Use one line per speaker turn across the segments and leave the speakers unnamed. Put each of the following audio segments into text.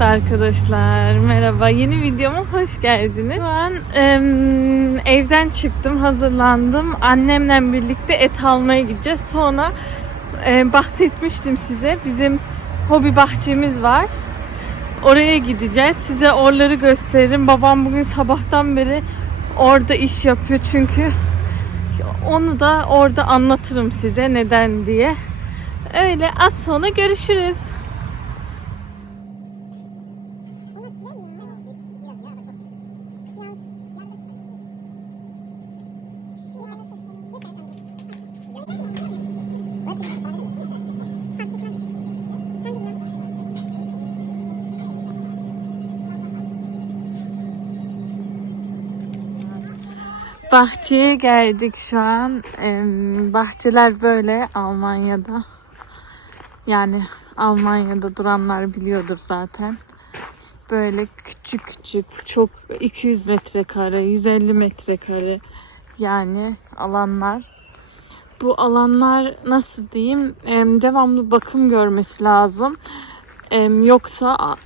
Evet arkadaşlar merhaba yeni videoma hoş geldiniz. Şu an em, evden çıktım hazırlandım. Annemle birlikte et almaya gideceğiz. Sonra em, bahsetmiştim size bizim hobi bahçemiz var. Oraya gideceğiz. Size oraları gösteririm. Babam bugün sabahtan beri orada iş yapıyor çünkü onu da orada anlatırım size neden diye. Öyle az sonra görüşürüz. Bahçeye geldik şu an. Bahçeler böyle Almanya'da. Yani Almanya'da duranlar biliyordur zaten. Böyle küçük küçük çok 200 metrekare, 150 metrekare yani alanlar. Bu alanlar nasıl diyeyim devamlı bakım görmesi lazım. Yoksa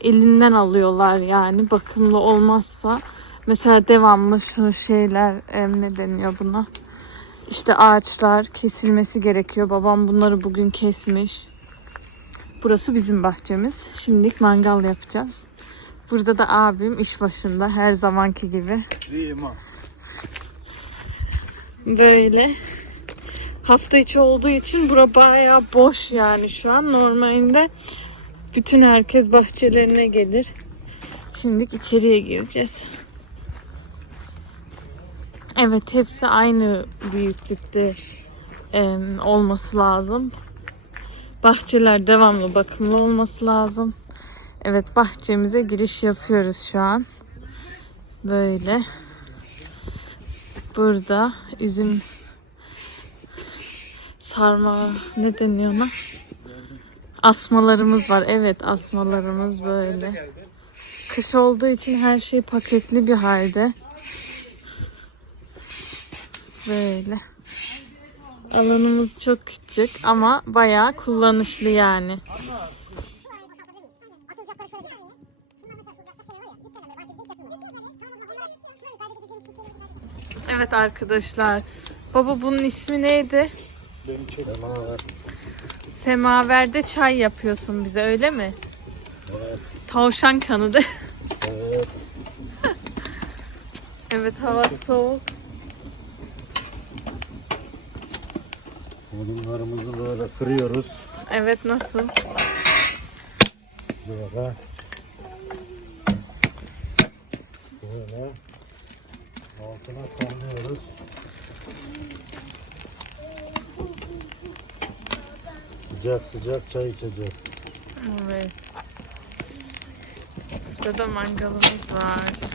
elinden alıyorlar yani bakımlı olmazsa Mesela devamlı şu şeyler ne deniyor buna? İşte ağaçlar kesilmesi gerekiyor. Babam bunları bugün kesmiş. Burası bizim bahçemiz. Şimdilik mangal yapacağız. Burada da abim iş başında her zamanki gibi. Böyle. Hafta içi olduğu için bura bayağı boş yani şu an. Normalde bütün herkes bahçelerine gelir. Şimdilik içeriye gireceğiz. Evet hepsi aynı büyüklükte em, olması lazım. Bahçeler devamlı bakımlı olması lazım. Evet bahçemize giriş yapıyoruz şu an. Böyle. Burada üzüm sarma ne deniyor ona? Asmalarımız var. Evet asmalarımız böyle. Kış olduğu için her şey paketli bir halde. Böyle. Alanımız çok küçük ama bayağı kullanışlı yani. Evet arkadaşlar. Baba bunun ismi neydi?
Var.
Semaverde çay yapıyorsun bize öyle mi?
Evet.
Tavşan kanı de.
Evet.
evet hava soğuk.
Odunlarımızı böyle kırıyoruz.
Evet nasıl?
Böyle. Böyle. Altına koyuyoruz. Sıcak sıcak çay içeceğiz.
Evet. Burada da mangalımız var.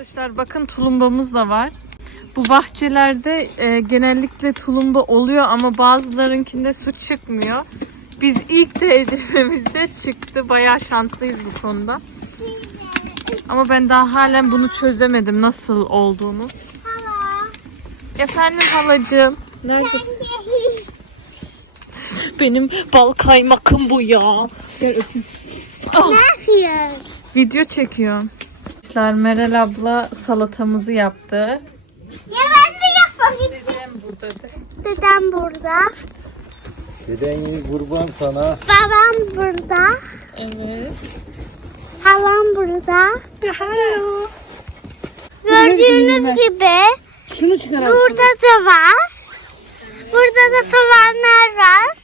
Arkadaşlar bakın tulumbamız da var. Bu bahçelerde e, genellikle tulumba oluyor ama bazılarınkinde su çıkmıyor. Biz ilk tecrübemizde çıktı. Bayağı şanslıyız bu konuda. Ama ben daha halen bunu çözemedim nasıl olduğunu. Efendim halacığım. Nerede? Benim bal kaymakım bu ya. Gel öpeyim. Ah, video çekiyorum. Arkadaşlar Meral abla salatamızı yaptı.
Ya ben de yapayım.
Dedem burada de.
Dedem burada.
Deden iyi kurban sana.
Babam burada.
Evet.
Halam burada.
Hello.
Gördüğünüz gibi
Şunu
burada da var. Burada da soğanlar var.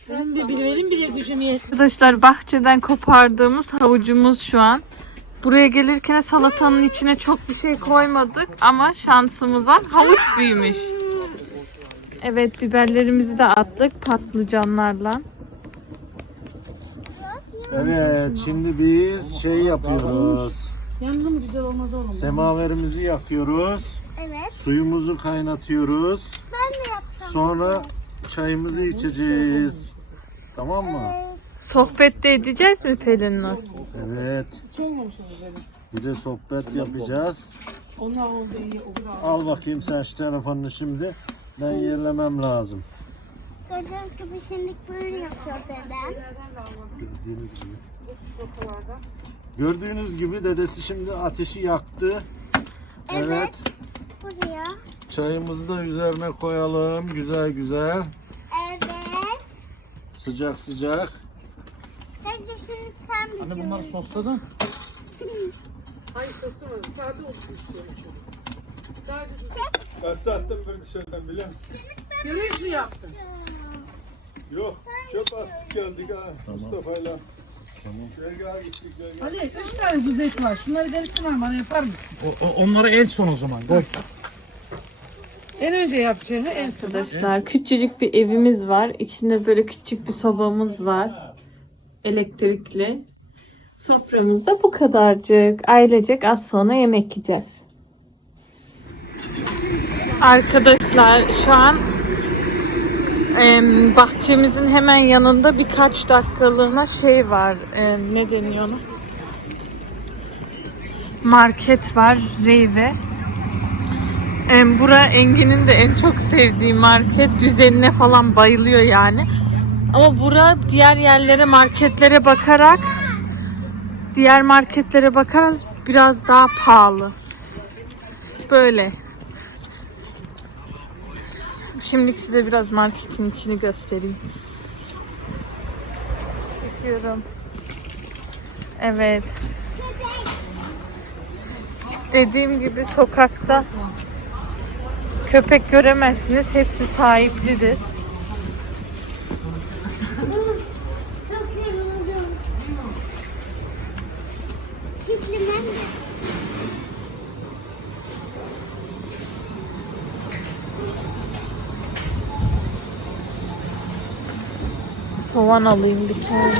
Arkadaşlar bahçeden kopardığımız havucumuz şu an. Buraya gelirken salatanın içine çok bir şey koymadık ama şansımıza havuç büyümüş. Evet biberlerimizi de attık patlıcanlarla.
Evet şimdi biz şey yapıyoruz. Semaverimizi yakıyoruz.
Evet.
Suyumuzu kaynatıyoruz.
Ben de yaptım.
Sonra çayımızı içeceğiz. Tamam mı?
Sohbet de edeceğiz mi Pelin'le?
Evet. Bir de sohbet yapacağız. Al bakayım sen şu telefonunu şimdi. Ben yerlemem lazım.
Gördüğünüz gibi şimdi böyle yapıyor dedem.
Gördüğünüz gibi. Gördüğünüz gibi dedesi şimdi ateşi yaktı. Evet.
Buraya.
Çayımızı da üzerine koyalım. Güzel güzel.
Evet.
Sıcak sıcak.
Şimdi sen bir
Hani bunları sosladın?
Kaç saatten beri dışarıdan biliyor musun? Yürüyüş mü yaptın? Yok. Çöp attık geldik ha. Mustafa'yla. Dergaha gittik dergaha.
Ali üç tane kuzu eti var. Şunları karıştırma bana yapar mısın? O, onları en son o zaman. Koy. En önce yapacağını en son.
Arkadaşlar küçücük bir evimiz var. İçinde böyle küçük bir sobamız var. Elektrikli. Soframız da bu kadarcık. Ailecek az sonra yemek yiyeceğiz. Arkadaşlar şu an em, bahçemizin hemen yanında birkaç dakikalığına şey var. Ne deniyor ona? Market var. Reyve. Bura Engin'in de en çok sevdiği market. Düzenine falan bayılıyor yani. Ama bura diğer yerlere marketlere bakarak diğer marketlere bakarak biraz daha pahalı. Böyle. Şimdi size biraz marketin içini göstereyim. Çekiyorum. Evet. Dediğim gibi sokakta köpek göremezsiniz. Hepsi sahiplidir.
Çok yoruldum. Kitlemem de.
Soğan alayım bir tane.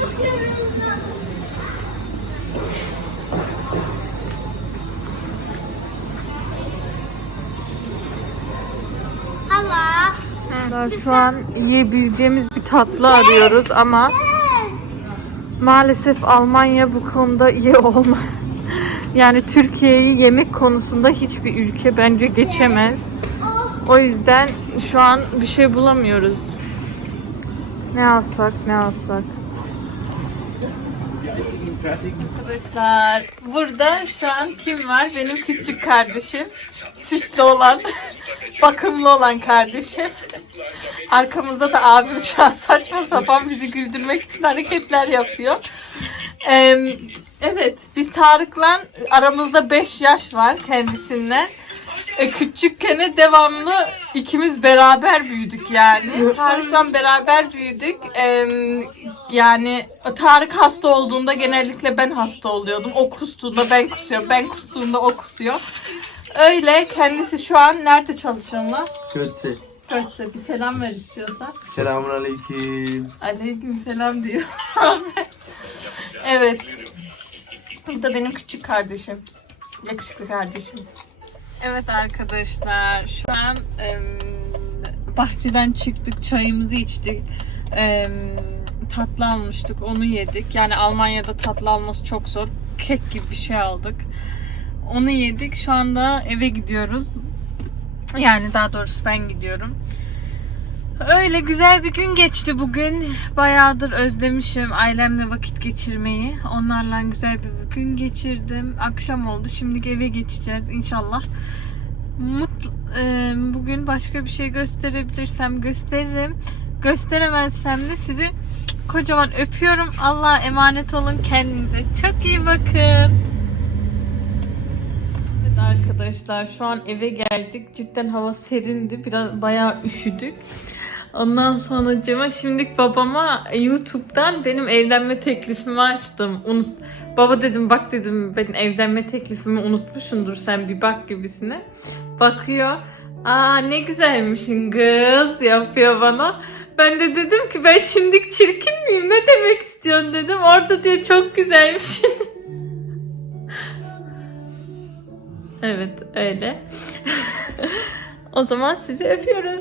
Çok
Şu an yiyebileceğimiz bir tatlı arıyoruz ama maalesef Almanya bu konuda iyi olma. Yani Türkiye'yi yemek konusunda hiçbir ülke bence geçemez. O yüzden şu an bir şey bulamıyoruz. Ne alsak ne alsak. Arkadaşlar burada şu an kim var? Benim küçük kardeşim. Süslü olan, bakımlı olan kardeşim. Arkamızda da abim şu an saçma sapan bizi güldürmek için hareketler yapıyor. Evet biz Tarık'la aramızda 5 yaş var kendisinden. E, küçükken devamlı ikimiz beraber büyüdük yani. Tarık'la beraber büyüdük. E, yani Tarık hasta olduğunda genellikle ben hasta oluyordum. O kustuğunda ben kusuyorum. Ben kustuğumda o kusuyor. Öyle kendisi şu an nerede çalışıyor mu?
Kötü.
Kaçsa bir selam ver istiyorsan.
Selamun aleyküm.
Aleyküm selam diyor. evet. Bu da benim küçük kardeşim. Yakışıklı kardeşim. Evet arkadaşlar şu an em, bahçeden çıktık çayımızı içtik. Em, tatlı almıştık onu yedik. Yani Almanya'da tatlı alması çok zor. Kek gibi bir şey aldık. Onu yedik. Şu anda eve gidiyoruz. Yani daha doğrusu ben gidiyorum. Öyle güzel bir gün geçti bugün. Bayağıdır özlemişim ailemle vakit geçirmeyi. Onlarla güzel bir gün geçirdim. Akşam oldu. Şimdi eve geçeceğiz inşallah. Mutlu, e, bugün başka bir şey gösterebilirsem gösteririm. Gösteremezsem de sizi kocaman öpüyorum. Allah'a emanet olun kendinize. Çok iyi bakın. Evet arkadaşlar şu an eve geldik. Cidden hava serindi. Biraz bayağı üşüdük. Ondan sonra Cema şimdilik babama YouTube'dan benim evlenme teklifimi açtım. Unut Baba dedim bak dedim ben evlenme teklifimi unutmuşundur sen bir bak gibisine. Bakıyor. Aa ne güzelmişsin kız yapıyor bana. Ben de dedim ki ben şimdilik çirkin miyim ne demek istiyorsun dedim. Orada diyor çok güzelmişsin. evet öyle. o zaman sizi öpüyoruz.